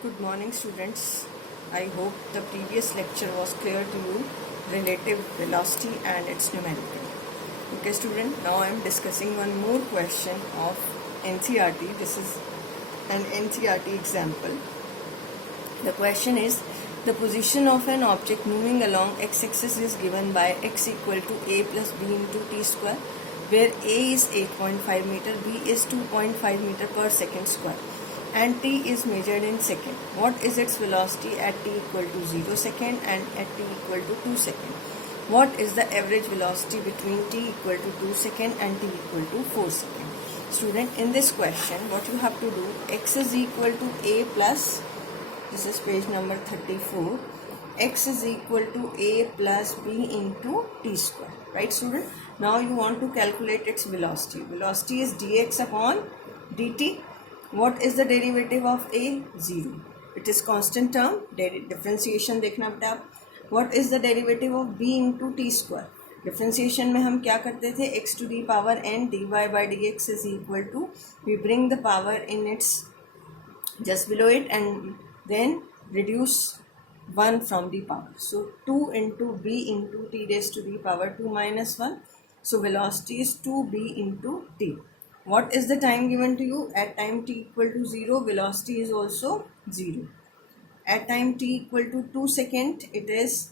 Good morning, students. I hope the previous lecture was clear to you, relative velocity and its numerical. Okay, student, now I am discussing one more question of NCERT. This is an NCERT example. The question is, the position of an object moving along x-axis is given by x equal to a plus b into t square, where a is 8.5 meter, b is 2.5 meter per second square, and t is measured in second. What is its velocity at t equal to 0 second and at t equal to 2 second? What is the average velocity between t equal to 2 second and t equal to 4 second? Student, in this question, what you have to do, x is equal to a plus, this is page number 34, x is equal to a plus b into t square, right student? Now you want to calculate its velocity. Velocity is dx upon dt. What is the derivative of a? 0. It is constant term, differentiation देखना बेटा आप. What is the derivative of b into t square? Differentiation में हम क्या करते थे, x to the power n dy by dx is equal to, we bring the power in its just below it and then reduce 1 from the power. So 2 into b into t raised to the power 2 minus 1. So velocity is 2b into t. What is the time given to you? At time t equal to 0, velocity is also 0. At time t equal to 2 second, it is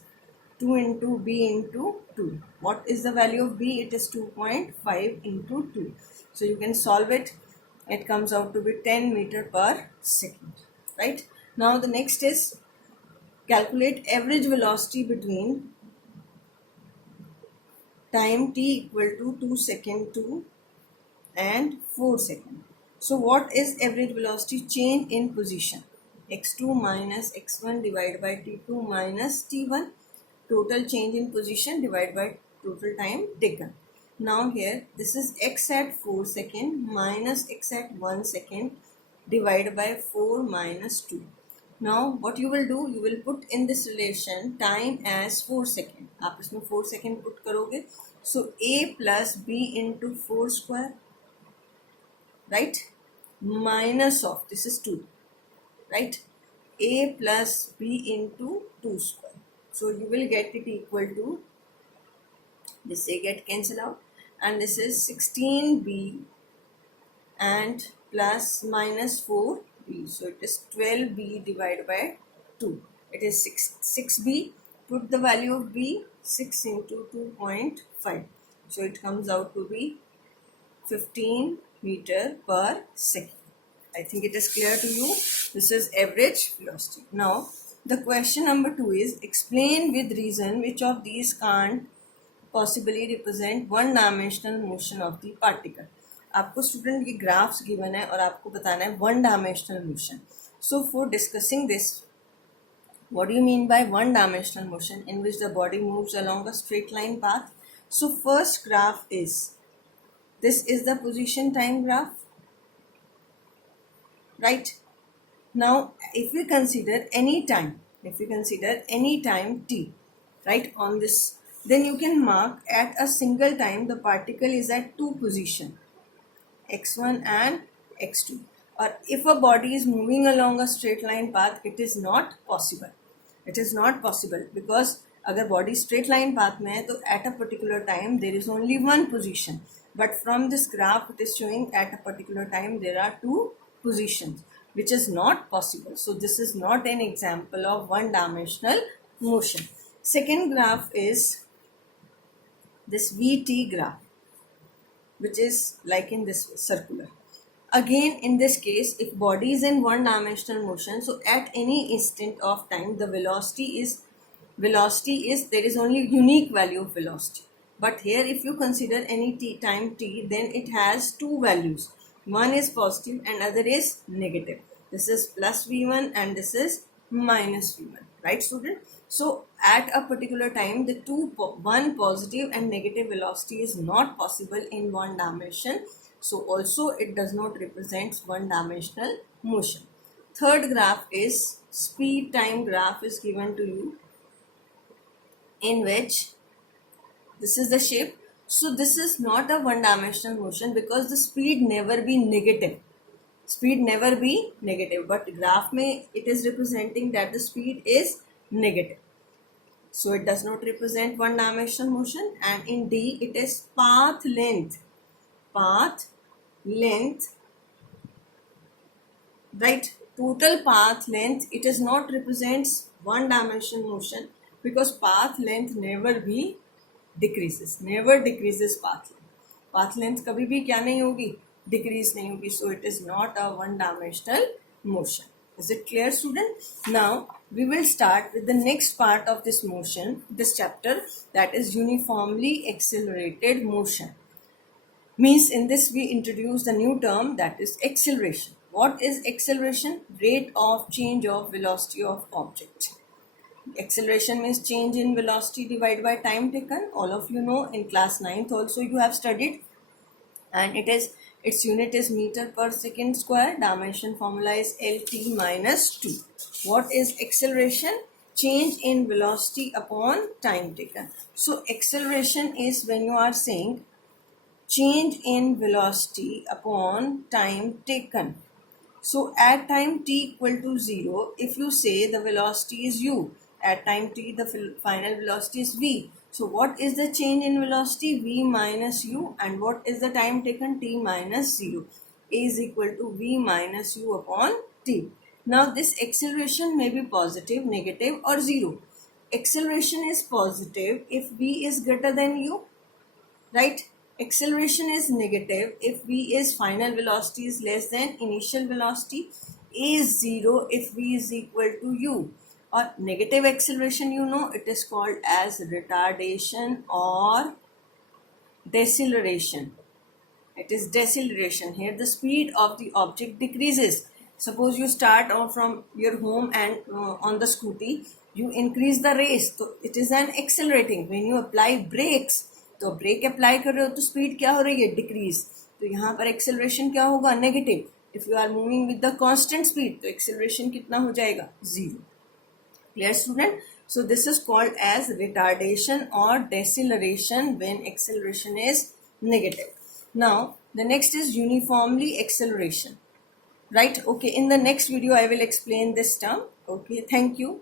2 into b into 2. What is the value of b? It is 2.5 into 2. So you can solve it. It comes out to be 10 meter per second. Right? Now the next is calculate average velocity between time t equal to 2 second to and 4 second. So what is average velocity change in position? x2 minus x1 divided by t2 minus t1. Total change in position divided by total time taken. Now here this is x at 4 second minus x at 1 second divided by 4 minus 2. Now what you will do, you will put in this relation time as 4 second. आप इसमें 4 second put करोगे. So a plus b into 4 square, right, minus of, this is 2, right, a plus b into 2 square. So you will get it equal to, this a get cancel out, and this is 16b and plus minus 4b. So it is 12b divided by 2. It is 6b. Put the value of b, 6 into 2.5. So it comes out to be 15 meter per second. I think it is clear to you. This is average velocity. Now the question number 2 is, explain with reason which of these can't possibly represent one dimensional motion of the particle. आपको student की graphs given है और आपको बताना है one dimensional motion. So for discussing this, what do you mean by one dimensional motion in which the body moves along a straight line path? So first graph is, this is the position time graph, right? Now if we consider any time, t, right, on this, then you can mark at a single time the particle is at two position, x1 and x2. Or if a body is moving along a straight line path, it is not possible. It is not possible because अगर body straight line path में है तो at a particular time there is only one position. But from this graph it is showing at a particular time there are two positions, which is not possible. So this is not an example of one dimensional motion. Second graph is this VT graph, which is like in this circular. Again in this case, if body is in one dimensional motion, so at any instant of time the velocity is there is only unique value of velocity. But here if you consider any time t, then it has two values. One is positive and other is negative. This is plus v1 and this is minus v1, right student? So at a particular time the one positive and negative velocity is not possible in one dimension. So also it does not represent one dimensional motion. Third graph is speed time graph is given to you, in which this is the shape. So this is not a one dimensional motion because the speed never be negative. speed never be negative, but graph में it is representing that the speed is negative. So it does not represent one dimensional motion. And in D it is path length. Path length, right? Total path length, it is not represents one dimensional motion because path length never be decreases. Never decreases path length. Path length कभी भी क्या नहीं होगी, decrease नहीं होगी. So it is not a one dimensional motion. Is it clear, student? Now we will start with the next part of this motion, this chapter, that is uniformly accelerated motion. Means in this we introduce the new term, that is acceleration. What is acceleration? Rate of change of velocity of object. Acceleration means change in velocity divided by time taken. All of you know, in class 9th also you have studied, and its unit is meter per second square. Dimension formula is LT minus 2. What is acceleration? Change in velocity upon time taken. So acceleration is when you are saying change in velocity upon time taken. So at time t equal to 0, if you say the velocity is u, at time t the final velocity is v. So what is the change in velocity? V minus u. And what is the time taken? T minus 0. A is equal to v minus u upon t. Now this acceleration may be positive, negative or 0. Acceleration is positive if v is greater than u, right? Acceleration is negative if v is final velocity is less than initial velocity. A is 0 if v is equal to u. Or negative acceleration, you know, it is called as retardation or deceleration. It is deceleration. Here the speed of the object decreases. Suppose you start from your home and on the scooty, you increase the race. So it is an accelerating. When you apply brakes, तो break apply कर रहे हो तो speed क्या हो रही है? Decrease. तो यहाँ पर एक्सेलरेशन क्या होगा? Negative. If you are moving with the constant speed तो एक्सेलरेशन कितना हो जाएगा? 0. Clear student? So this is called as retardation और deceleration when acceleration is negative. Now the next is uniformly acceleration. Right? Okay, in the next video I will explain this term. Okay, thank you.